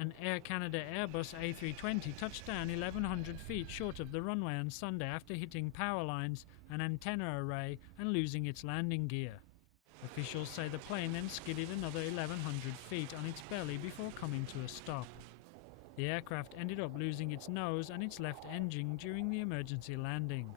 An Air Canada Airbus A320 touched down 1,100 feet short of the runway on Sunday after hitting power lines, an antenna array and losing its landing gear. Officials say the plane then skidded another 1,100 feet on its belly before coming to a stop. The aircraft ended up losing its nose and its left engine during the emergency landing.